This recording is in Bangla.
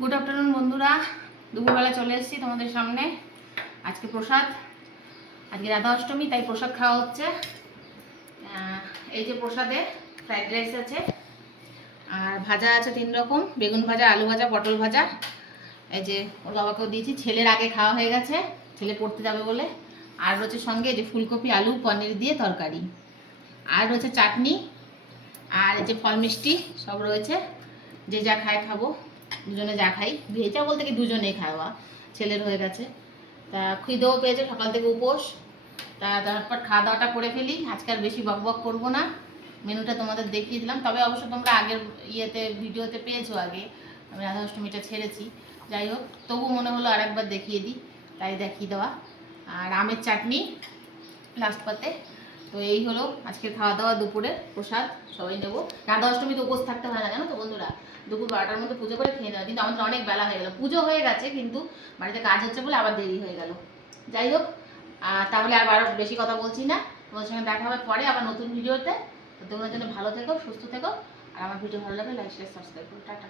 গুড আফটারনুন বন্ধুরা, দুপুরবেলা চলে এসেছি তোমাদের সামনে। আজকে প্রসাদ, আজকে রাধা অষ্টমী, তাই প্রসাদ খাওয়া হচ্ছে। এই যে প্রসাদে ফ্রাইড রাইস আছে, আর ভাজা আছে 3 রকম, বেগুন ভাজা, আলু ভাজা, পটল ভাজা। এই যে ওর বাবাকেও দিয়েছি, ছেলের আগে খাওয়া হয়ে গেছে, ছেলে পড়তে যাবে বলে। আর রয়েছে সঙ্গে যে ফুলকপি, আলু, পনির দিয়ে তরকারি, আর রয়েছে চাটনি, আর এই যে ফল মিষ্টি সব রয়েছে। যে যা খায় খাবো, দুজনে যা খাই, ভেজা বলতে কি দুজনেই খাওয়া, ছেলের হয়ে গেছে। তা খিদেও পেয়েছে, সকাল থেকে উপোস। তা তারপর খাওয়া দাওয়াটা করে ফেলি। আজকে আর বেশি বক বক করবো না, মেনুটা তোমাদের দেখিয়ে দিলাম। তবে অবশ্য তোমরা আগের ভিডিওতে পেয়েছো আগে, আমি রাধা অষ্টমীটা ছেড়েছি। যাই হোক, তবু মনে হলো আরেকবার দেখিয়ে দিই, তাই দেখিয়ে দেওয়া। আর আমের চাটনি লাস্ট পাতে। তো এই হলো আজকের খাওয়া দাওয়া, দুপুরের প্রসাদ সবাই নেবো। রাধা অষ্টমীতে উপোস থাকতে হয় না, জানো তো বন্ধুরা। দুপুর 12টার মধ্যে পুজো করে খেয়ে নেওয়া, কিন্তু আমাদের অনেক বেলা হয়ে গেলো। পুজো হয়ে গেছে, কিন্তু বাড়িতে কাজ হচ্ছে বলে আবার দেরি হয়ে গেল। যাই হোক, তাহলে আর বেশি কথা বলছি না, তোমাদের সঙ্গে দেখা হবে পরে আবার নতুন ভিডিওতে। তো তোমরা জন্য ভালো থেকো, সুস্থ থেকো, আর আমার ভিডিও ভালো লাগলে লাইক শেয়ার সাবস্ক্রাইব করো। টাটা।